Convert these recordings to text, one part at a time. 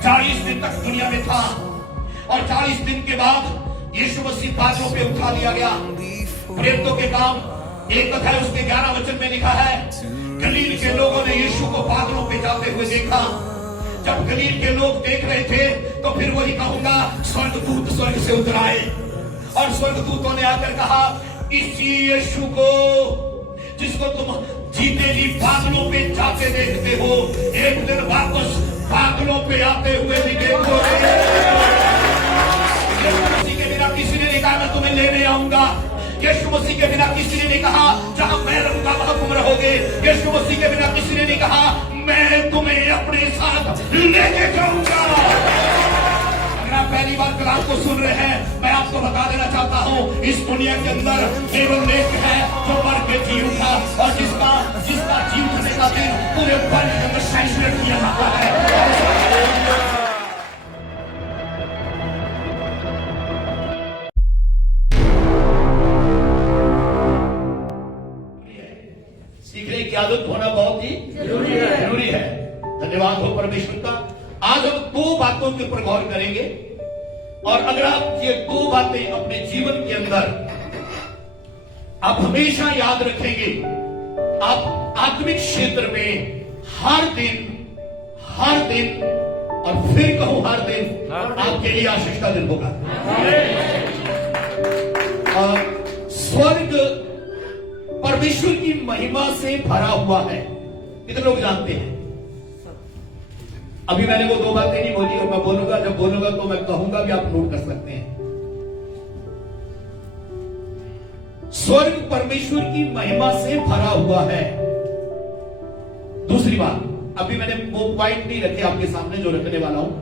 40 दिन तक दुनिया में था और 40 दिन के बाद यीशु मसीह बादलों पे उठा लिया गया। प्रेरितों के काम 1 अध्याय उसके 11 वचन में लिखा है, गलील के लोगों ने यीशु को बादलों पे जाते हुए देखा। जब गलील के लोग देख रहे थे तो फिर वही कहूंगा, स्वर्गदूत स्वर्ग से उतर आए और स्वर्गदूतों ने आकर कहा, इसी यीशु को जिसको तुम जीते जी बादलों पे जाते देखते हो, एक दिन वापस बादलों पे आते हुए भी देखोगे। यीशु मसीह के बिना किसी ने नहीं कहा मैं तुम्हें लेने आऊंगा। यीशु मसीह के बिना किसी ने नहीं कहा जहां मैं रहूंगा वहां तुम रहोगे। यीशु मसीह के बिना किसी ने नहीं कहा मैं तुम्हें अपने साथ लेके जाऊंगा। अगर आप पहली बार कलाम को सुन रहे हैं, मैं आपको बता देना चाहता हूं, इस दुनिया के अंदर केवल एक है जो मर के जी उठा और जिसका जी उठने का दिन पूरे वर्ल्ड के अंदर सेलिब्रेट किया जाता है। सीखने की आदत होना बहुत ही जरूरी है। धन्यवाद हो परमेश्वर का। आज हम 2 बातों के ऊपर गौर करेंगे और अगर आप ये 2 बातें अपने जीवन के अंदर आप हमेशा याद रखेंगे, आप आत्मिक क्षेत्र में हर दिन और फिर कहूं हर दिन आपके लिए आशीष का दिन होगा। स्वर्ग परमेश्वर की महिमा से भरा हुआ है, कितने लोग जानते हैं? अभी मैंने वो 2 बातें नहीं बोली और मैं बोलूंगा, जब बोलूंगा तो मैं कहूंगा भी, आप नोट कर सकते हैं। स्वर्ग परमेश्वर की महिमा से भरा हुआ है। दूसरी बात, अभी मैंने वो पॉइंट नहीं रखे आपके सामने जो रखने वाला हूं।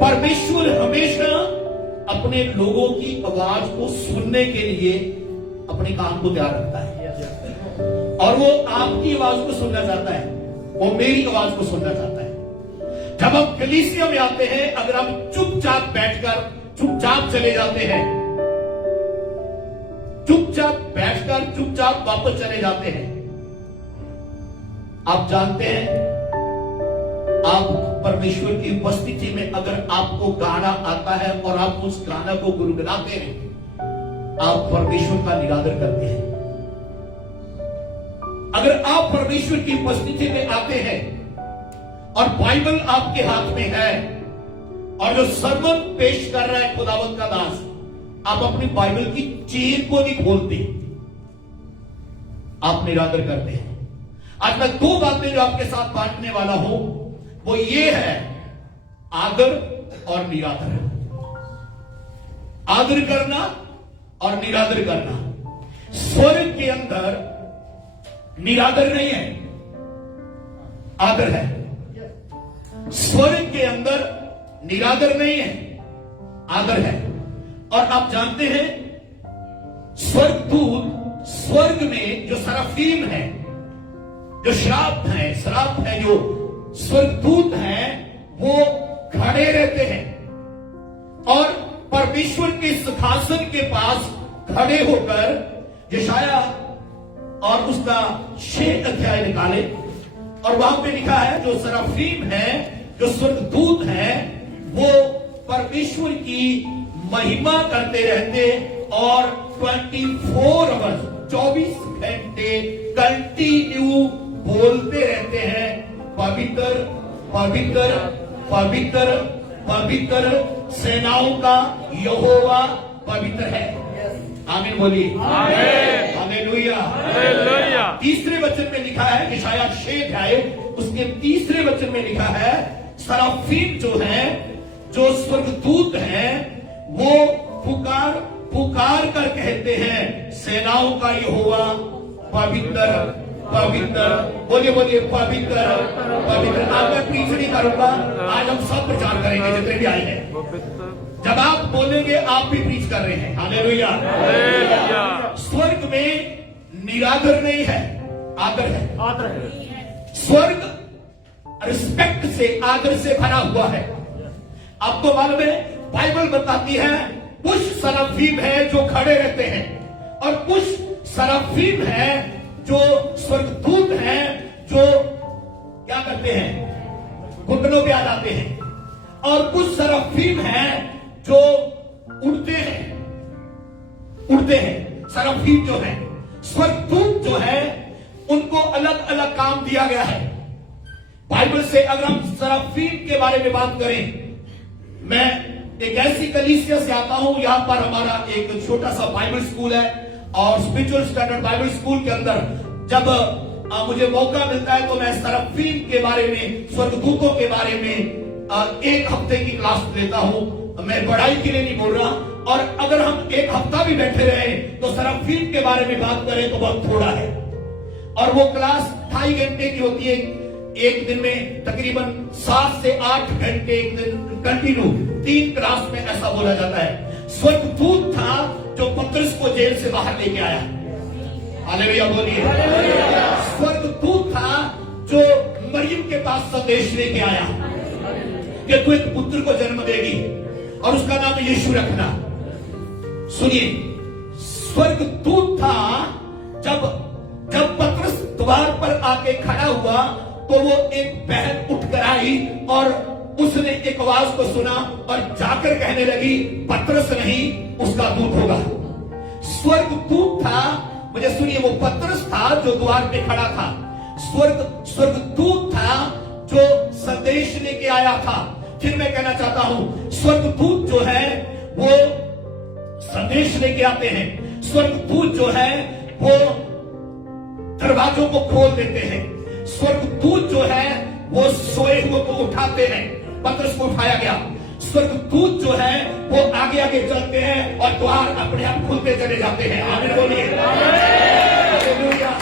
परमेश्वर हमेशा अपने लोगों की आवाज को सुनने के लिए अपने कान को तैयार रखता है और वो आपकी आवाज को सुनना चाहता है, वो मेरी आवाज को सुनना चाहता है। जब हम कलीसिया में आते हैं, अगर हम चुपचाप बैठकर चुपचाप चले जाते हैं, चुपचाप बैठकर चुपचाप वापस चले जाते हैं, आप जानते हैं, आप परमेश्वर की उपस्थिति में अगर आपको गाना आता है और आप उस गाना को गुनगुनाते हैं, आप परमेश्वर का निरादर करते हैं। अगर आप परमेश्वर की उपस्थिति में आते हैं और बाइबल आपके हाथ में है और जो सरमन पेश कर रहा है खुदावंत का दास, आप अपनी बाइबल की चेन को नहीं खोलते, आप निरादर करते हैं। आज मैं 2 बातें जो आपके साथ बांटने वाला हूं वो ये है, आदर और निरादर। आदर करना और निरादर करना। स्वर्ग के अंदर निरादर नहीं है, आदर है। स्वर्ग के अंदर निरादर नहीं है, आदर है। और आप जानते हैं, स्वर्गदूत स्वर्ग में जो सराफीम है, जो श्राप है, जो स्वर्गदूत हैं, वो खड़े रहते हैं और परमेश्वर के सिंहासन के पास खड़े होकर यशाया और उसका 6 अध्याय निकाले और वहां पे लिखा है, जो सराफीम है, जो स्वर्गदूत है, वो परमेश्वर की महिमा करते रहते और 24 आवर्स 24 घंटे कंटिन्यू बोलते रहते हैं, पवित्र पवित्र पवित्र पवित्र सेनाओं का यहोवा पवित्र है। आमीन बोलिए, हालेलुया। तीसरे वचन में लिखा है, यशाया 6 अध्याय उसके तीसरे वचन में लिखा है, सराफीम जो है, जो स्वर्गदूत हैं, वो पुकार कर कहते हैं, सेनाओं का यहोवा पवित्र पवित्र। बोलिए पवित्र पवित्र। आज मैं प्रीच नहीं करूंगा, आज हम सब प्रचार करेंगे जितने भी आए हैं। जब आप बोलेंगे आप भी प्रीच कर रहे हैं। हालेलुया। स्वर्ग में निरादर नहीं है, आदर है। स्वर्ग रिस्पेक्ट से, आदर से भरा हुआ है। आपको मालूम है, बाइबल बताती है कुछ सराफीम है जो खड़े रहते हैं और कुछ सराफीम है जो स्वर्गदूत हैं, जो क्या करते हैं, घुटनों जमीनों पे आ जाते हैं। और कुछ सरफीम हैं जो उड़ते हैं। सरफीम जो है, स्वर्गदूत जो है, उनको अलग अलग काम दिया गया है। बाइबल से अगर हम सरफीम के बारे में बात करें, मैं एक ऐसी कलीसिया से आता हूं, यहां पर हमारा एक छोटा सा बाइबल स्कूल है, और स्पिरिचुअल स्टैंडर्ड बाइबल स्कूल के अंदर जब मुझे मौका मिलता है तो मैं सरफीम के बारे में, स्वर्गदूतों के बारे में एक हफ्ते की क्लास लेता हूं। मैं पढ़ाई के लिए नहीं बोल रहा, और अगर हम एक हफ्ता भी बैठे रहे तो सरफीम के बारे में बात करें तो बहुत थोड़ा है। और वो क्लास 2.5 घंटे की होती है। एक दिन में तकरीबन 7 से 8 घंटे एक दिन कंटिन्यू 3 क्लास में ऐसा बोला जाता है। स्वर्गदूत था जो पतरस को जेल से बाहर लेके आया। हालेलुया बोलिए। स्वर्गदूत था जो मरियम के पास संदेश लेके आया कि तू एक पुत्र को जन्म देगी और उसका नाम यीशु रखना। सुनिए, स्वर्गदूत था जब पतरस द्वार पर आके खड़ा हुआ तो वो एक बहन उठकर आई और उसने एक आवाज को सुना और जाकर कहने लगी, पतरस नहीं, उसका दूत होगा। स्वर्गदूत था, मुझे सुनिए, वो पतरस था जो द्वार पे खड़ा था। स्वर्गदूत था जो संदेश लेके आया था। फिर मैं कहना चाहता हूं, स्वर्गदूत जो है वो संदेश लेके आते हैं। स्वर्गदूत जो है वो दरवाजों को खोल देते हैं। स्वर्गदूत जो है वो सोए हुए को उठाते हैं। पतरस को उठाया गया। स्वर्गदूत जो है वो आगे आगे चलते हैं और द्वार अपने आप खुलते चले जाते हैं। आमीन बोलिए। हालेलुया।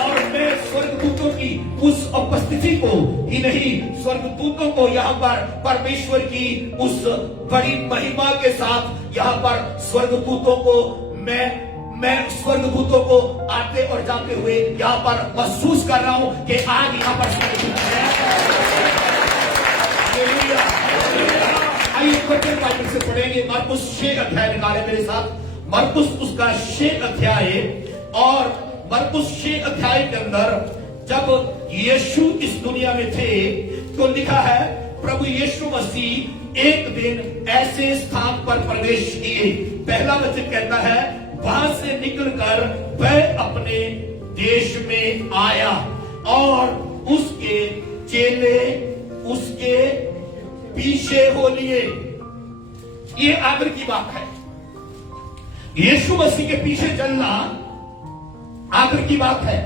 और मैं स्वर्गदूतों की उस उपस्थिति को ही नहीं, स्वर्गदूतों को यहाँ पर परमेश्वर की उस बड़ी महिमा के साथ यहाँ पर स्वर्गदूतों को मैं स्वर्गदूतों को आते और जाते हुए यहाँ पर महसूस कर रहा हूं कि आज यहाँ पर स्वर्गदूत है। आइए बाइबल से पढ़ेंगे। मरकुस 6 अध्याय निकाले मेरे साथ। मरकुस उसका 6 अध्याय, और मरकुस 6 अध्याय के अंदर जब यीशु इस दुनिया में थे तो लिखा है, प्रभु यीशु मसीह एक दिन ऐसे स्थान पर प्रवेश किए। पहला वचन कहता है, वहां से निकलकर वह अपने देश में आया और उसके चेले उसके पीछे हो लिए। ये आदर की बात है। यीशु मसीह के पीछे चलना आदर की बात है।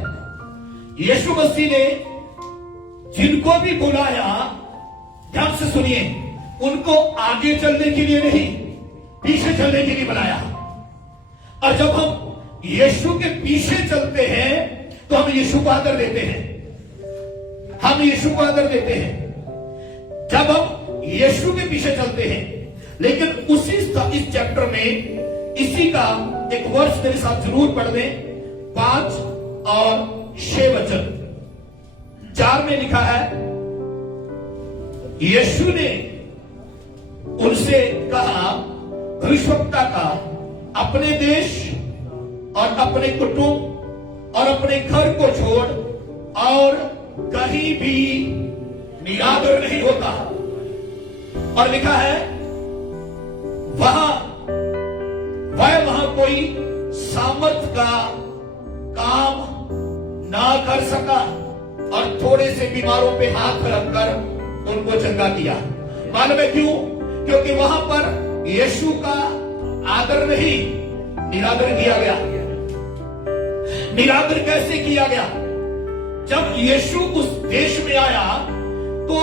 यीशु मसीह ने जिनको भी बुलाया, ध्यान से सुनिए, उनको आगे चलने के लिए नहीं, पीछे चलने के लिए बुलाया। और जब हम यीशु के पीछे चलते हैं तो हम यीशु को आदर देते हैं। हम यीशु को आदर देते हैं जब हम यीशु के पीछे चलते हैं। लेकिन इस चैप्टर में इसी का एक वर्ष मेरे साथ जरूर पढ़ दें। 5 और 6 वचन। 4 में लिखा है, यीशु ने उनसे कहा, भविष्यवक्ता का अपने देश और अपने कुटुंब और अपने घर को छोड़ और कहीं भी निरादर नहीं होता। और लिखा है, वह कोई सामर्थ का काम ना कर सका और थोड़े से बीमारों पे हाथ रखकर उनको चंगा किया। मालूम है क्यों? क्योंकि वहां पर यीशु का आदर नहीं, निरादर किया गया। निरादर कैसे किया गया? जब यीशु उस देश में आया तो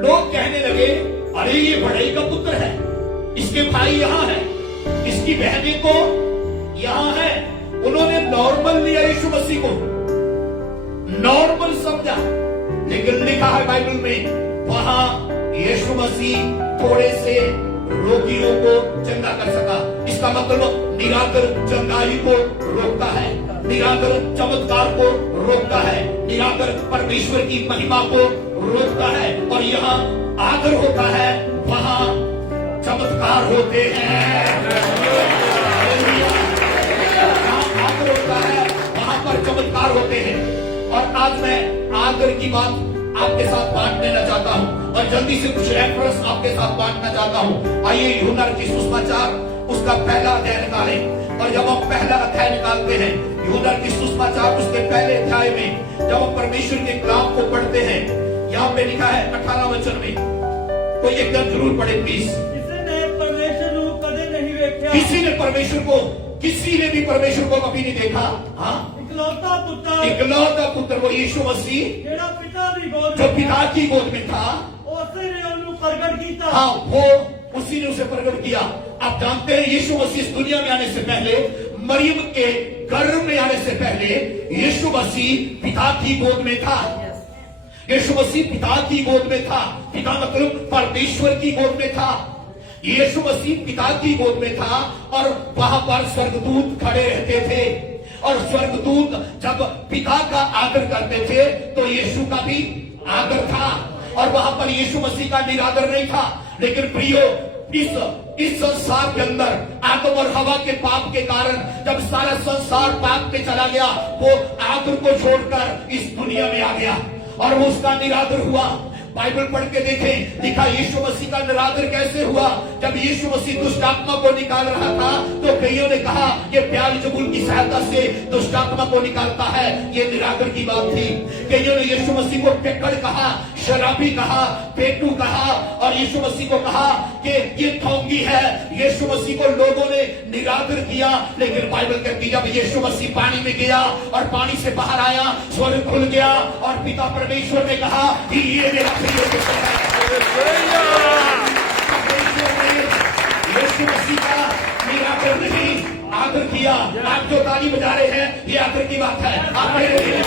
लोग कहने लगे, अरे ये बड़ई का पुत्र है, इसके भाई यहां है, इसकी बहनें तो यहां है। उन्होंने नॉर्मल लिया, यीशु मसीह को नॉर्मल समझा। लेकिन लिखा है बाइबल में, वहां यीशु मसीह थोड़े से रोगियों को चंगा कर सका। इसका मतलब निरादर चंगाई को रोकता है, निरादर चमत्कार को रोकता है, निरादर परमेश्वर की महिमा को रोकता है। और यहाँ आदर होता है, वहां चमत्कार होते हैं। जहाँ आदर होता है वहां पर चमत्कार होते हैं। और आज मैं आदर की बात आपके साथ बांट लेना चाहता हूं और जल्दी से कुछ रेफरेंस आपके साथ बांटना चाहता हूं। आइए यूहन्ना की सुसमाचार उसका पहला अध्याय निकालें। और जब हम पहला अध्याय निकालते हैं यूहन्ना की सुसमाचार उसके पहले अध्याय में जब हम परमेश्वर के कलाम को पढ़ते हैं, यहाँ पे लिखा है 18 वचन में, तो एकदम जरूर पढ़े प्लीज। किसी ने परमेश्वर को कभी नहीं देखा। हाँ, इकलौता पुत्र वो यीशु मसीह जो पिता की गोद में था, हाँ वो उसी ने उसे प्रकट किया। आप जानते हैं यीशु मसीह इस दुनिया में आने से पहले, मरियम के गर्भ में आने से पहले यीशु मसीह पिता की गोद में था। यीशु मसीह पिता की गोद में था। पिता मतलब परमेश्वर की गोद में था। यीशु मसीह पिता की गोद में था और वहां पर स्वर्गदूत खड़े रहते थे और स्वर्गदूत जब पिता का आदर करते थे तो यीशु का भी आदर था और वहां पर यीशु मसीह का निरादर नहीं था। लेकिन प्रियो, इस संसार के अंदर आदम और हवा के पाप के कारण जब सारा संसार पाप में चला गया, वो आदर को छोड़कर इस दुनिया में आ गया और वो उसका निरादर हुआ। बाइबल पढ़ के देखें, लिखा यीशु मसीह का निरादर कैसे हुआ। जब यीशु मसीह दुष्ट आत्मा को निकाल रहा था तो कईयों ने कहा कि बेएलज़ेबूल की सहायता से दुष्ट आत्मा को निकालता है, ये निरादर की बात थी। कईयों ने यीशु मसीह को पियक्कड़ कहा, शराबी कहा, पेटू कहा और यीशु मसीह को कहा कि ये ढोंगी है। यीशु मसीह को लोगों ने निरादर किया। लेकिन बाइबल कहती है जब यीशु मसीह पानी में गया और पानी से बाहर आया, स्वर्ग खुल गया और पिता परमेश्वर ने कहा कि ये मेरा प्रिय पुत्र है। यीशु मसीह का निरादर नहीं, आदर किया। आप जो ताली बजा रहे हैं ये आदर की बात है। आप मेरे लिए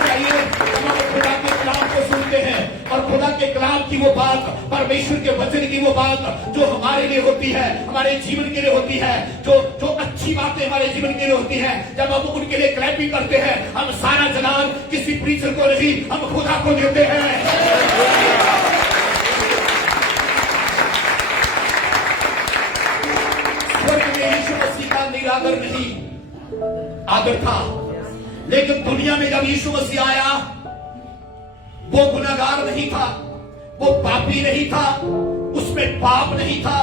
चाहिए, हम खुदा के कलाम को सुनते हैं और खुदा के कलाम की वो बात, परमेश्वर के वचन की वो बात जो हमारे लिए होती है, हमारे जीवन के लिए होती है, जो अच्छी बातें हमारे जीवन के लिए होती है, जब हम उनके लिए क्लैपिंग करते हैं, हम सारा जलाल किसी प्रीचर को नहीं, हम खुदा को देते हैं। स्वर्ग में यीशु मसीह का निरादर नहीं, आदर था। लेकिन दुनिया में जब यीशु मसीह आया, वो गुनाहगार नहीं था, वो पापी नहीं था, उसमें पाप नहीं था।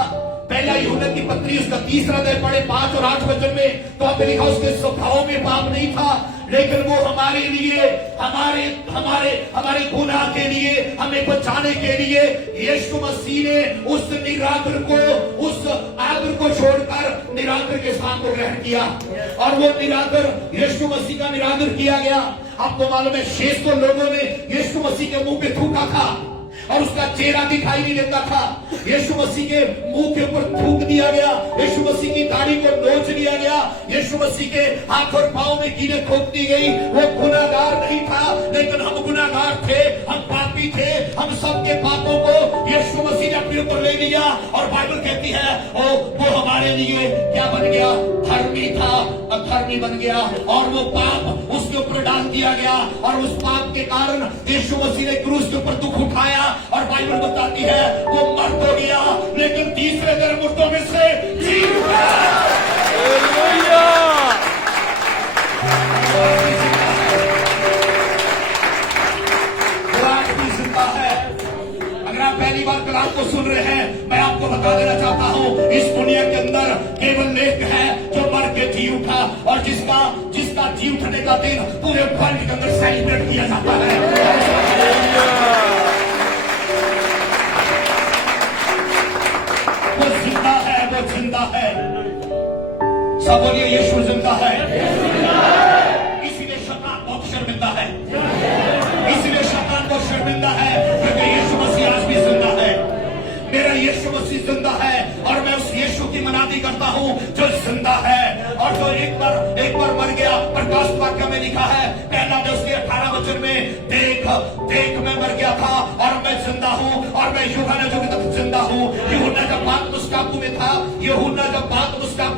पहला यूहन्ना की पत्री उसका 3 अध्याय पढ़े 5 और 8 वचन में, तो आपने लिखा उसके स्वभाव में पाप नहीं था, लेकिन वो हमारे लिए, हमारे गुनाह के लिए, हमें बचाने के लिए यीशु मसीह ने उस निरादर को, उस आदर को छोड़कर निरादर के स्थान को ग्रहण किया और वो निरादर यीशु मसीह का निरादर किया गया। आपको मालूम है 600 लोगों ने यीशु मसीह के मुंह पे थूका था और उसका चेहरा दिखाई नहीं देता था। यीशु मसीह के मुंह के ऊपर थूक दिया गया, यीशु मसीह की दाढ़ी को नोच दिया गया, यीशु मसीह के हाथ और पांव में कीलें ठोक दी गई। वो गुनाहगार नहीं था, लेकिन हम गुनाहगार थे, हम पापी थे। हम सबके पापों को यीशु मसीह ने अपने ऊपर ले लिया और बाइबल कहती है वो हमारे लिए क्या बन गया, धर्मी था, अधर्मी बन गया और वो पाप उसके ऊपर डाल दिया गया और उस पाप के कारण यीशु मसीह ने क्रूस के ऊपर दुख उठाया और बाइबल बताती है वो मर तो गया लेकिन तीसरे दिन मुर्दों में से जी उठा। अगर आप पहली बार कलाम को सुन रहे हैं, मैं आपको बता देना चाहता हूं इस दुनिया के अंदर केवल एक है जो मर के जी उठा और जिसका जी उठने का दिन पूरे वर्ल्ड के अंदर सेलिब्रेट किया जाता है। वो जिंदा है, वो जिंदा है। सब बोलिए यीशु जिंदा है। इसीलिए शैतान बहुत शर्मिंदा है, इसीलिए शैतान बहुत शर्मिंदा है क्योंकि यीशु मसीह आज भी जिंदा है। मेरा यीशु मसीह जिंदा है और मैं उस यीशु की मनादी करता हूं जो जिंदा है और जो एक बार मर गया। प्रकाश वाक्य में लिखा है पहला जो उसके 18 वचन में, देख मैं मर गया था और मैं जिंदा हूं और मैं यूहन्ना जो तक जिंदा हूं। यूहन्ना जब बात मुस्काबू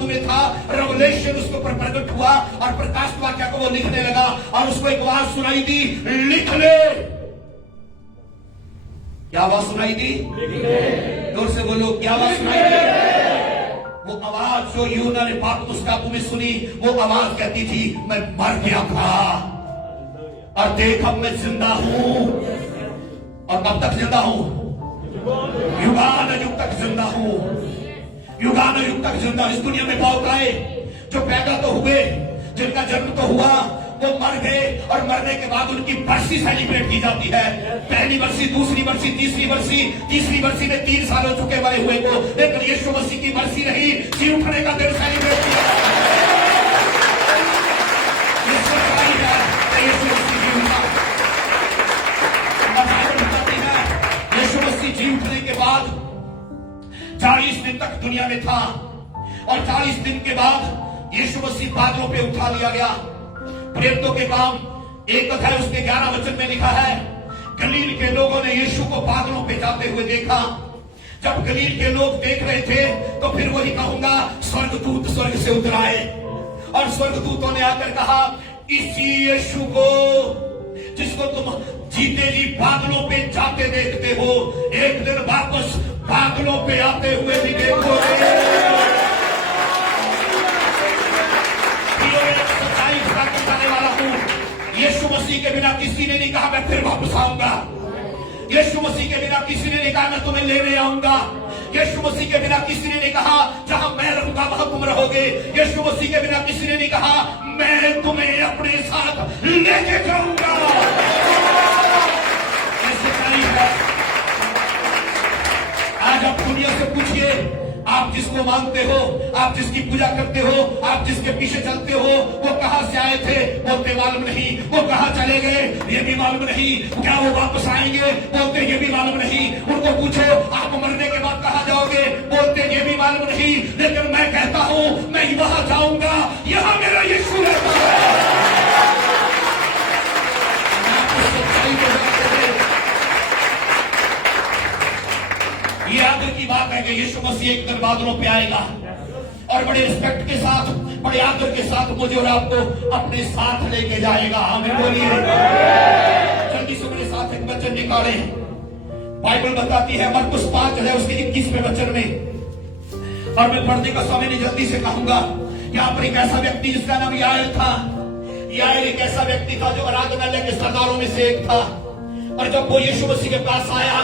में था, रेवलेशन उसके ऊपर प्रकट हुआ और प्रकाश वाक्य को वो लिखने लगा और उसको एक आवाज सुनाई दी, लिख ले। क्या आवाज सुनाई दी? जोर से बोलो, क्या आवाज सुनाई दी? वो आवाज जो यूहन्ना ने पातमुस टापू में सुनी, वो आवाज कहती थी मैं मर गया था और देख अब मैं जिंदा हूं। और कब तक जिंदा हूं? युगानुयुग तक जिंदा हूं, युगानुयुग तक जिंदा। इस दुनिया में बहुत आए जो पैदा तो हुए, जिनका जन्म तो हुआ, वो मर गए और मरने के बाद उनकी बरसी सेलिब्रेट की जाती है। पहली बरसी, दूसरी बरसी, तीसरी बरसी, तीसरी बरसी में 3 साल हो चुके मरे हुए को, लेकिन यीशु मसीह की बरसी नहीं, जी उठने का दिन सेलिब्रेट किया जाता है। यीशु मसीह जी उठने के बाद 40 दिन तक दुनिया में था और 40 दिन के बाद यीशु मसीह बादलों पे उठा लिया गया। प्रेरितों के काम 1 अध्याय उसके 11 वचन में लिखा है, गलील के लोगों ने यीशु को बादलों पे जाते हुए देखा। जब गलील के लोग देख रहे थे तो फिर वही कहूंगा, स्वर्गदूत स्वर्ग से उतर आए और स्वर्गदूतों ने आकर कहा, इसी यीशु को जिसको तुम जीते जी बादलों पे जाते देखते हो, एक दिन वापस बादलों पे आते हुए भी देखोगे। यीशु मसीह के बिना किसी ने नहीं कहा मैं फिर वापस आऊंगा। यीशु मसीह के बिना किसी ने नहीं कहा मैं तुम्हें लेने आऊंगा। यीशु मसीह के बिना किसी ने नहीं कहा जहां मैं रहूंगा वहां तुम रहोगे। यीशु मसीह के बिना किसी ने नहीं कहा मैं तुम्हें अपने साथ लेके जाऊंगा। ऐसे नहीं है। आज आप दुनिया से पूछिए, आप जिसको मानते हो, आप जिसकी पूजा करते हो, आप जिसके पीछे चलते हो, वो कहां से आए थे बोलते मालूम नहीं, वो कहां चले गए ये भी मालूम नहीं, क्या वो वापस आएंगे बोलते ये भी मालूम नहीं। उनको पूछो आप मरने के बाद कहां जाओगे बोलते ये भी मालूम नहीं। लेकिन मैं कहता हूं मैं वहां जाऊंगा, यहां मेरा यीशु रहता है। ये आदर की बात है कि यीशु मसीह एक दिन बादलों पे आएगा और बड़े रिस्पेक्ट के साथ, बड़े आदर के साथ मुझे और आपको अपने साथ लेके जाएगा। हमें बोलिए जल्दी से मेरे साथ एक वचन निकाले। बाइबल बताती है मरकुस 5 है उसके 21वें वचन में, और मैं पढ़ने का समय नहीं जल्दी से कहूंगा। यहाँ पर एक ऐसा व्यक्ति जिसका नाम याएल था। याएल एक ऐसा व्यक्ति था जो आराधनालय के सरदारों में से एक था, और जब वो यीशु मसीह के पास आया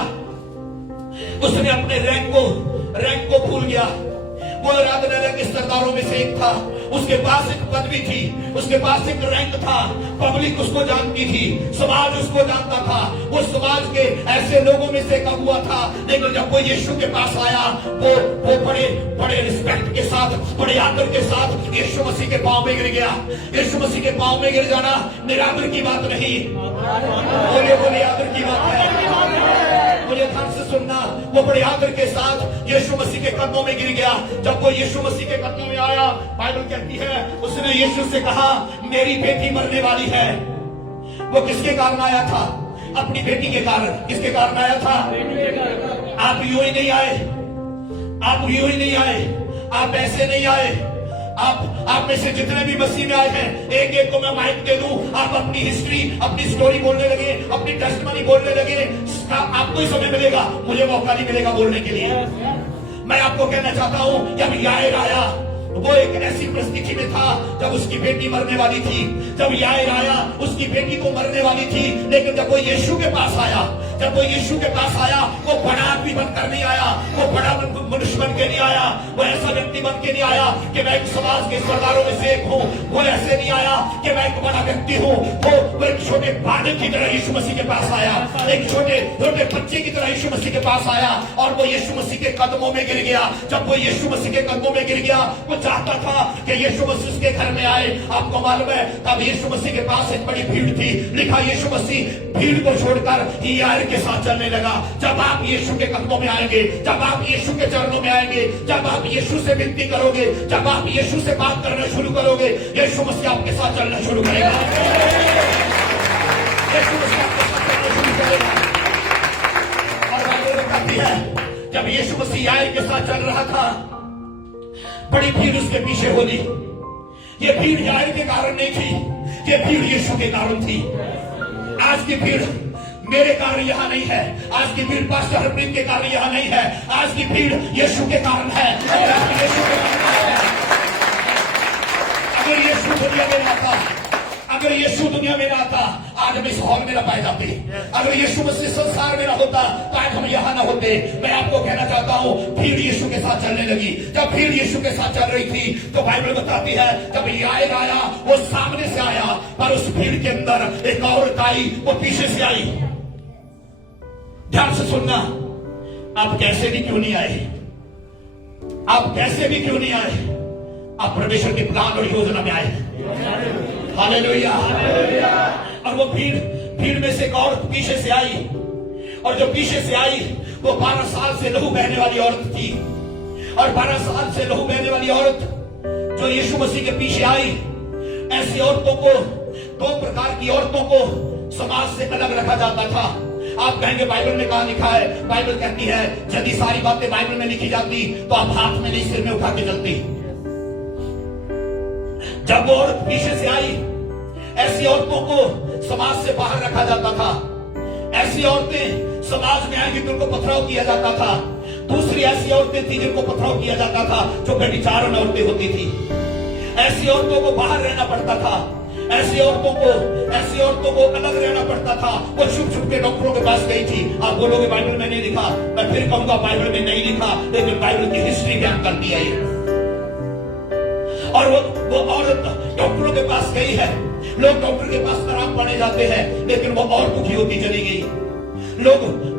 उसने अपने रैंक को भूल गया। वो आराधनालय के सरदारों में से एक था, उसके पास एक पदवी थी, उसके पास एक रैंक था, पब्लिक उसको जानती थी, समाज उसको जानता था, वो समाज के ऐसे लोगों में से एक हुआ था। लेकिन जब वो यीशु के पास आया वो बड़े रिस्पेक्ट के साथ, बड़े आदर के साथ यीशु मसीह के पांव में गिर गया। यीशु मसीह के पांव में गिर जाना निरादर की बात नहीं, बोले आदर की बात है। मुझे ध्यान से सुनना, वो बड़े आदर के साथ यीशु मसीह के कदमों में गिर गया। जब वो यीशु मसीह के कदमों में आया, बाइबल कहती है उसने यीशु से कहा मेरी बेटी मरने वाली है। वो किसके कारण आया था? अपनी बेटी के कारण। किसके कारण आया था? आप यूं ही नहीं आए, आप यूं ही नहीं आए, आप ऐसे नहीं आए। आप में से जितने भी मसीह में आए हैं, एक एक को मैं माइक दे दूं, आप अपनी हिस्ट्री, अपनी स्टोरी बोलने लगे, अपनी टेस्टमनी बोलने लगे, आपको ही समय मिलेगा, मुझे मौका नहीं मिलेगा बोलने के लिए। मैं आपको कहना चाहता हूं जब याएल आया वो एक ऐसी परिस्थिति में था जब उसकी बेटी मरने वाली थी। जब याएल आया उसकी बेटी तो मरने वाली थी, लेकिन जब वो यीशु के पास आया, जब वो यीशु के पास आया, वो बड़ा आदमी बनकर नहीं आया, वो बड़ा मनुष्य बन के नहीं आया, वो ऐसा व्यक्ति बन के नहीं आया कि मैं एक समाज के सरदारों में से एक हूँ। वो ऐसे नहीं आया कि मैं एक बड़ा व्यक्ति हूँ। वो एक छोटे बालक की तरह यीशु मसीह के पास आया, एक छोटे बच्चे की तरह यीशु मसीह के पास आया और वो यीशु मसीह के कदमों में गिर गया। जब वो यीशु मसीह के कदमों में गिर गया, वो चाहता था कि यीशु मसीह उसके घर में आए। आपको मालूम है तब यीशु मसीह के पास एक बड़ी भीड़ थी। लिखा यीशु मसीह भीड़ को छोड़कर याएल के साथ चलने लगा। जब आप यीशु के कदमों में आएंगे, जब आप यीशु के चरणों में आएंगे, जब आप यीशु से विनती करोगे, जब आप यीशु से बात करना शुरू करोगे, यीशु मसीह आपके साथ चलना शुरू करेगा। यीशु मसीह आपके साथ चलना शुरू करेगा। और बाइबल बताती है जब यीशु मसीह याएल के साथ चल रहा था, बड़ी भीड़ उसके पीछे होली। ये भीड़ याएल के कारण नहीं थी, ये भीड़ यीशु के कारण थी। आज की भीड़ मेरे कारण यहाँ नहीं है, आज की भीड़ पास्टर हरप्रीत के कारण यहाँ नहीं है, आज की भीड़ यीशु के कारण है। अगर यीशु दुनिया में ना था, अगर यीशु दुनिया में ना था, आज हम इस हॉल में ना पाए जाते। अगर यीशु मसीह संसार में ना होता तो आज हम यहाँ ना होते। मैं आपको कहना चाहता हूँ, भीड़ यीशु के साथ चलने लगी। जब भीड़ यीशु के साथ चल रही थी तो बाइबल बताती है, जब याईर आया वो सामने से आया, पर उस भीड़ के अंदर एक औरत आई, वो पीछे से आई। ध्यान से सुनना, आप कैसे भी क्यों नहीं आए, आप कैसे भी क्यों नहीं आए, आप परमेश्वर के प्लान और योजना में आए। हालेलुया। और वो भीड़ में से एक औरत पीछे से आई, और जो पीछे से आई वो 12 साल से लहू बहने वाली औरत थी। और 12 साल से लहू बहने वाली औरत जो यीशु मसीह के पीछे आई, ऐसी औरतों को, 2 प्रकार की औरतों को समाज से अलग रखा जाता था। आप कहेंगे बाइबल में कहां लिखा है? बाइबल कहती है यदि सारी बातें बाइबल में लिखी जाती तो आप हाथ में नहीं सिर में उठा के चलती। जब वो औरत पीछे से आई, ऐसी औरतों को समाज से बाहर रखा जाता था। ऐसी औरतें समाज में आएंगी तो उनको पथराव किया जाता था। दूसरी ऐसी औरतें थी जिनको पथराव किया जाता था, जो व्यभिचारण औरतें होती थी। ऐसी औरतों को बाहर रहना पड़ता था, ऐसी औरतों को अलग रहना पड़ता था। वो छुप छुप के डॉक्टरों के पास गई थी। आप बोलोगे बाइबल में नहीं लिखा, मैं फिर कहूंगा बाइबल में नहीं लिखा, लेकिन बाइबल की हिस्ट्री बयान करती है ये। और वो औरत डॉक्टरों के पास गई है। लोग डॉक्टर के पास आराम पाने जाते हैं, लेकिन वो और दुखी होती चली गई।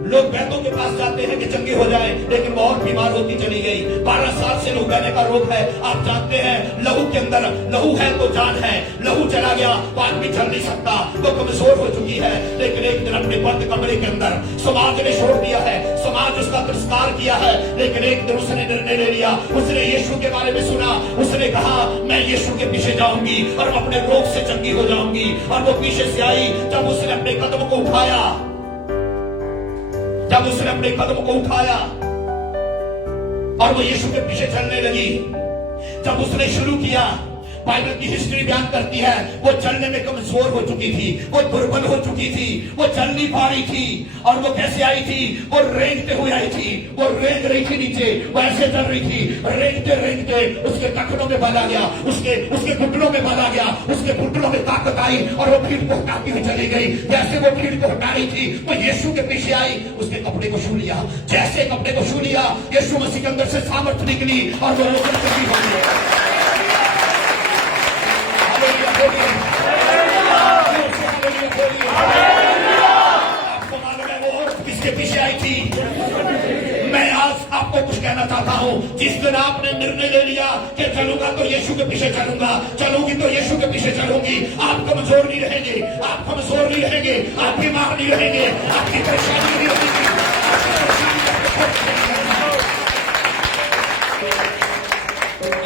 लोग वैद्यों के पास जाते हैं कि चंगे हो जाए, लेकिन वो और बीमार होती चली गई। 12 साल से लहू बहने का रोग है। आप जानते हैं लहू के अंदर, लहू है तो जान है। लहू चला गया तो आदमी चल नहीं सकता, वो कमजोर हो चुकी है। लेकिन एक दिन अपने बंद कमरे के अंदर समाज ने छोड़ दिया है, समाज उसका तिरस्कार किया है। लेकिन एक दिन उसने निर्णय ले लिया, उसने यीशु के बारे में सुना, उसने कहा मैं यीशु के पीछे जाऊंगी और अपने रोग से चंगी हो जाऊंगी। और वो पीछे से आई। जब उसने अपने कदम को उठाया, जब उसने अपने कदम को उठाया और वो यीशु के पीछे चलने लगी, जब उसने शुरू किया, बाइबल की हिस्ट्री बयान करती है वो चलने में कमजोर हो चुकी थी, वो दुर्बल हो चुकी थी, वो चल नहीं पा रही थी। और वो कैसे आई थी? वो रेंगते हुए आई थी, वो रेंग रही थी नीचे, वो ऐसे चल रही थी। रेंगते रेंगते उसके टखनों में बल आ गया, उसके घुटनों में बल आ गया, उसके घुटनों में ताकत आई और वो भीड़ को हटाती हुई चली गई। जैसे वो भीड़ को हटा रही थी वो यीशु के पीछे आई, उसके कपड़े को छू लिया। जैसे कपड़े को छू लिया, यीशु मसीह के अंदर से सामर्थ निकली और वो रोकने लगी हो गई। आपको मालूम है वो औरत किसके पीछे आई थी? मैं आज आपको कुछ कहना चाहता हूँ, जिस दिन आपने निर्णय ले लिया कि चलूंगा तो यीशु के पीछे चलूंगा, चलूंगी तो यीशु के पीछे चलूंगी, आप कमजोर नहीं रहेंगे, आप कमजोर नहीं रहेंगे, आप बीमार नहीं रहेंगे, आपकी परेशानी नहीं होगी।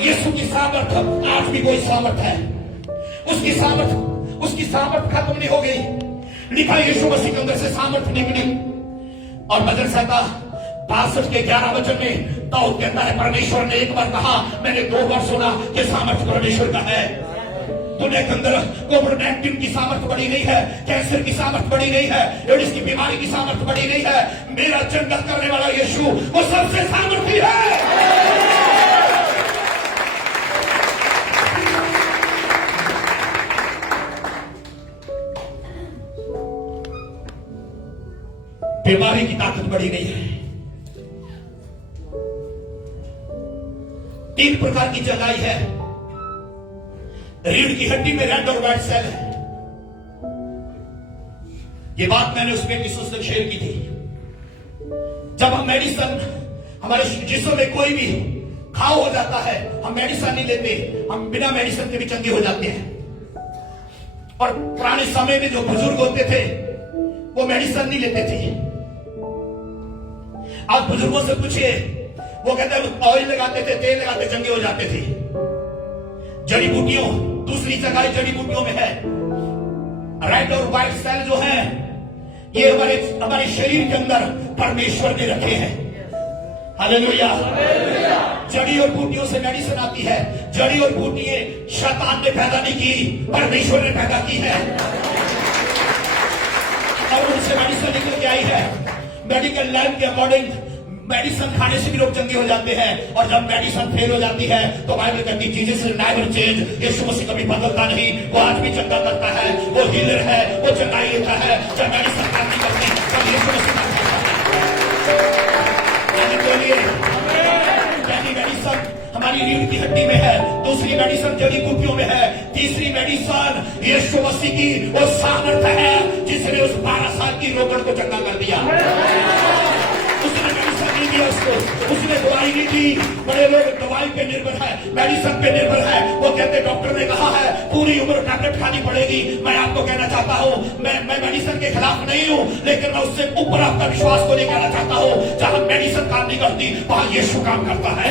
यीशु की सामर्थ आज भी कोई सामर्थ है, उसकी सामर्थ खत्म नहीं हो गई। लिखा यीशु मसीह के अंदर से सामर्थ निकली। और भजन संहिता 62 के 11 वचन में दाऊद कहता है, परमेश्वर ने एक बार कहा, मैंने 2 बार सुना कि सामर्थ परमेश्वर का है। दुनिया के अंदर कोविड-19 की सामर्थ बढ़ी नहीं है, कैंसर की सामर्थ बढ़ी नहीं है, एड्स की बीमारी की सामर्थ बढ़ी नहीं है। मेरा जंगल करने वाला यीशु वो सबसे सामर्थी है। बीमारी की ताकत बढ़ी नहीं है। 3 प्रकार की जलाई है। रीढ़ की हड्डी में रेड और व्हाइट सेल है। ये बात मैंने उस बेटी से शेयर की थी। जब हम मेडिसिन, हमारे जिस्म में कोई भी घाव हो जाता है, हम मेडिसिन नहीं लेते, हम बिना मेडिसिन के भी चंगे हो जाते हैं। और पुराने समय में जो बुजुर्ग होते थे वो मेडिसिन नहीं लेते थे। आप बुजुर्गों से पूछिए, वो कहते हैं ऑयल लगाते थे, तेल लगाते, चंगे हो जाते थे। जड़ी बूटियों, दूसरी जगह जड़ी बूटियों में है। रेड और व्हाइट सेल जो है, ये हमारे शरीर के अंदर परमेश्वर ने रखे हैं। हालेलुया। जड़ी और बूटियों से मेडिसिन आती है। जड़ी और बूटियां शैतान ने पैदा नहीं की, परमेश्वर ने पैदा की है। और उनसे मेडिसिन निकल के आई है। मेडिकल लैब के अकॉर्डिंग मेडिसिन खाने से भी लोग चंगे हो जाते हैं, और जब मेडिसिन फेल हो जाती है तो बाइबल कहती है जीसस इज नेवर चेंज। यीशु मसीह कभी बदलता नहीं, वो आज भी चंगा करता है, वो हीलर है, वो चंगाई लेता है। जब मेडिसिन काम नहीं करती तब यीशु मसीह काम करता है। पहली मेडिसिन हमारी रीढ़ की हड्डी में है, दूसरी मेडिसिन जड़ी बूटियों में है, तीसरी मेडिसिन यीशु मसीह की वो सामर्थ्य है जिसने उस 12 साल की रोगन को चंगा कर दिया। उसने मेडिसिन नहीं दिया उसको, उसने दवाई नहीं दी। बड़े लोग दवाई पे निर्भर है, मेडिसिन पे निर्भर है। वो कहते डॉक्टर ने कहा है पूरी उम्र टैबलेट खानी पड़ेगी। मैं आपको कहना चाहता हूँ, मैं मेडिसिन के खिलाफ नहीं हूँ, लेकिन मैं उससे ऊपर आपका विश्वास को नहीं कहना चाहता हूँ। जहां मेडिसिन काम नहीं करती वहां यीशु काम करता है।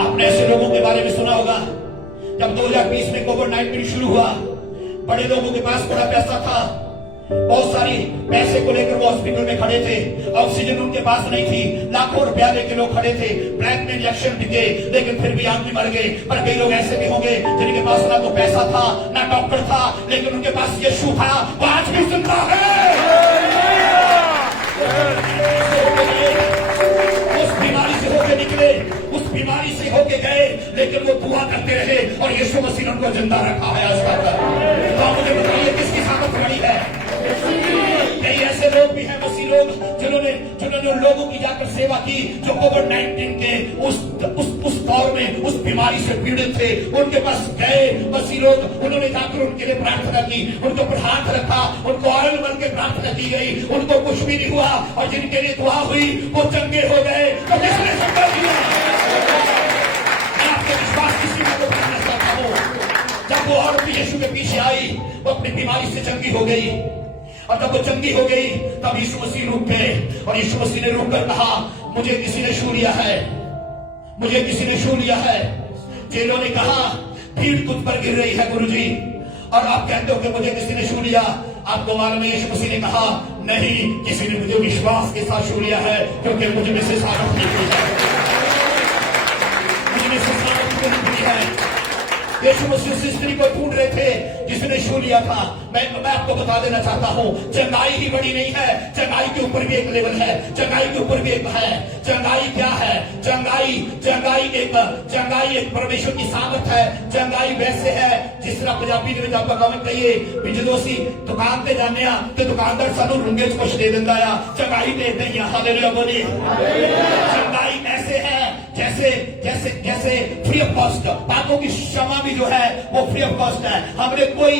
आपने ऐसे लोगों के बारे में सुना होगा, जब 2020 में कोविड-19 शुरू हुआ, बड़े लोगों के पास बड़ा पैसा था, बहुत सारी पैसे को लेकर वो हॉस्पिटल में खड़े थे, ऑक्सीजन उनके पास नहीं थी, लाखों रुपया लेके लोग खड़े थे, ब्लैक में इंजेक्शन बिके, लेकिन फिर भी आदमी मर गए। पर कई लोग ऐसे भी होंगे जिनके पास ना तो पैसा था ना डॉक्टर था, लेकिन उनके पास यीशु था, वो आज भी जिंदा है। उस बीमारी से होके निकले, उस बीमारी से होके गए, लेकिन वो दुआ करते रहे और यीशु मसीह ने उनको जिंदा रखा है आज तक। तो मुझे बताइए किसकी सामर्थ बड़ी है? कई ऐसे लोग भी हैं, मसीह लोग, जिन्होंने उन लोगों की जाकर सेवा की जो कोविड-19 के उस दौर में उस बीमारी से पीड़ित थे। उनके पास गए मसीह लोग, उन्होंने जाकर उनके लिए प्रार्थना की, उनके ऊपर हाथ रखा, उनको ऑयल बन के प्रार्थना की गई, उनको कुछ भी नहीं हुआ, और जिनके लिए दुआ हुई वो चंगे हो गए। तो किसने चंगा किया? मैं आपके विश्वास किसी को बताना चाहता हूँ, जब वो औरत यीशु के पीछे आई, वो अपनी बीमारी से चंगी हो गई, और जब वो चंगी हो गई तब यीशु मसीह रुक गए, और यीशु मसीह ने रुक कर कहा मुझे किसी ने छू लिया है, मुझे किसी ने छू लिया है। चेलों ने कहा भीड़ तुझ पर गिर रही है गुरुजी, और आप कहते हो कि मुझे किसी ने छू लिया। आपको मालूम है यीशु मसीह ने कहा नहीं, किसी ने मुझे विश्वास के साथ छू लिया है, क्योंकि मुझे में से सामर्थ निकली है, मुझे में से सामर्थ निकली है। यीशु मसीह उस स्त्री को ढूंढ रहे थे जिसने छू लिया था। मैं आपको बता देना चाहता हूँ, चंगाई ही बड़ी नहीं है, चंगाई के ऊपर भी एक लेवल है, चंगाई के ऊपर भी एक है। चंगाई क्या है? चंगाई एक परमेश्वर की सामर्थ है। चंगाई वैसे है जिस तरह पंजाबी में आप कहावत कहिए भी जो सी दुकान पे जाने तो दुकानदार सानू रुंगे च कुछ दे दिंदा आ, चंगाई दे देंगे। हालेलुया बोलिए। चंगाई ऐसे है जैसे जैसे जैसे फ्री ऑफ कॉस्ट, पापों की क्षमा भी जो है वो फ्री ऑफ कॉस्ट है। हमने कोई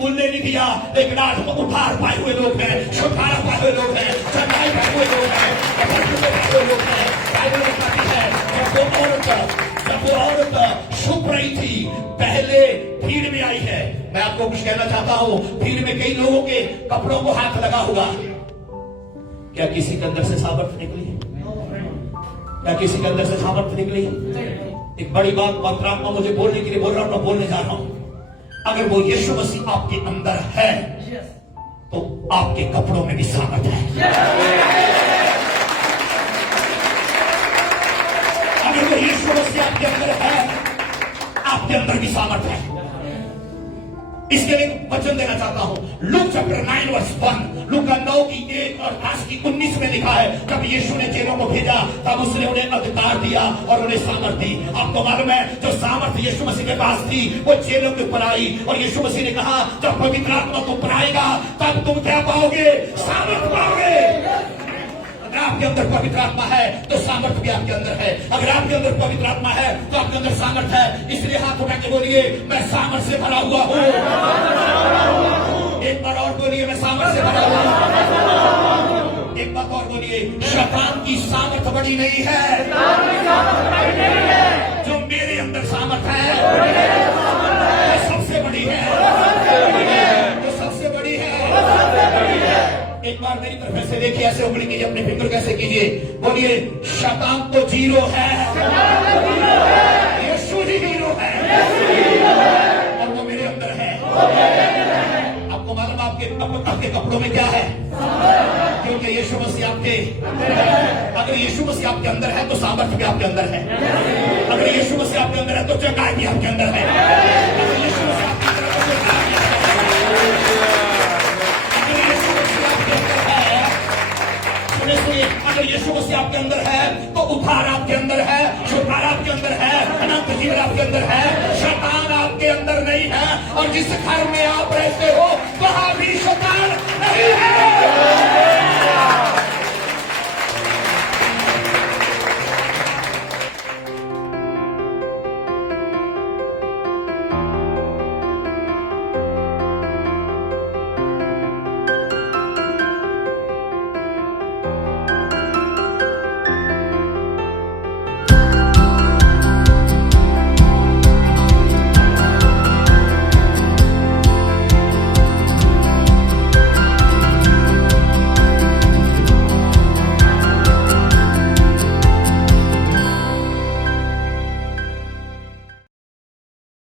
मूल्य नहीं दिया, लेकिन आज हम उद्धार पाए हुए लोग हैं, छुटकारा पाए हुए लोग हैं, चंगाई पाए हुए लोग हैं, पाए हुए लोग हैं। बाइबल बताती है जब वो औरत छुप रही थी, पहले भीड़ में आई है। मैं आपको कुछ कहना चाहता हूं, भीड़ में कई लोगों के कपड़ों को हाथ लगा हुआ, क्या किसी के अंदर से सामर्थ निकली? क्या किसी के अंदर से सामर्थ निकली? एक बड़ी बात पवित्र मुझे बोलने के लिए बोल रहा हूं, मैं बोलने जा रहा हूं। अगर वो यीशु मसीह आपके अंदर है तो आपके कपड़ों में भी सामर्थ है। अगर वो यीशु मसीह आपके अंदर है, आपके अंदर भी सामर्थ है। इसके लिए वचन देना चाहता हूं। लूक चैप्टर 9 वर्स 1, लूक 9 की 1 और 10 की 19 में लिखा है, जब यीशु ने चेलों को भेजा तब उसने उन्हें अधिकार दिया और उन्हें सामर्थ दी। आपको मालूम है जो सामर्थ यीशु मसीह के पास थी वो चेलों के ऊपर आई, और यीशु मसीह ने कहा जब पवित्र आत्मा तुम पर आएगा तब तुम क्या पाओगे? सामर्थ पाओगे। अगर आपके अंदर पवित्र आत्मा है तो सामर्थ भी आपके अंदर है। अगर आपके अंदर पवित्र आत्मा है तो आपके अंदर सामर्थ है। इसलिए हाथ उठा के बोलिए मैं सामर्थ से भरा हुआ हूँ। एक बार और बोलिए मैं सामर्थ से भरा हुआ हूँ। एक बात और बोलिए, शैतान की सामर्थ बड़ी नहीं है, जो मेरे अंदर सामर्थ है वो सबसे बड़ी है, वो सबसे बड़ी है। एक बार मेरी तरफ ऐसे देखिए, ऐसे उंगली कीजिए, अपने फिंगर कैसे कीजिए, बोलिए शैतान तो जीरो है, यीशु ही हीरो है, और वो मेरे अंदर है। आपको मालूम आपके कपड़ों में क्या है? क्योंकि यीशु मसीह आपके, अगर यीशु मसीह आपके अंदर है तो सामर्थ्य भी आपके अंदर है। अगर यीशु मसीह आपके अंदर है तो चंगाई भी आपके अंदर है। अगर यीशु मसीह आपके अंदर है अंदर है, शैतान आपके अंदर नहीं है। और जिस घर में आप रहते हो वहां भी शैतान नहीं है।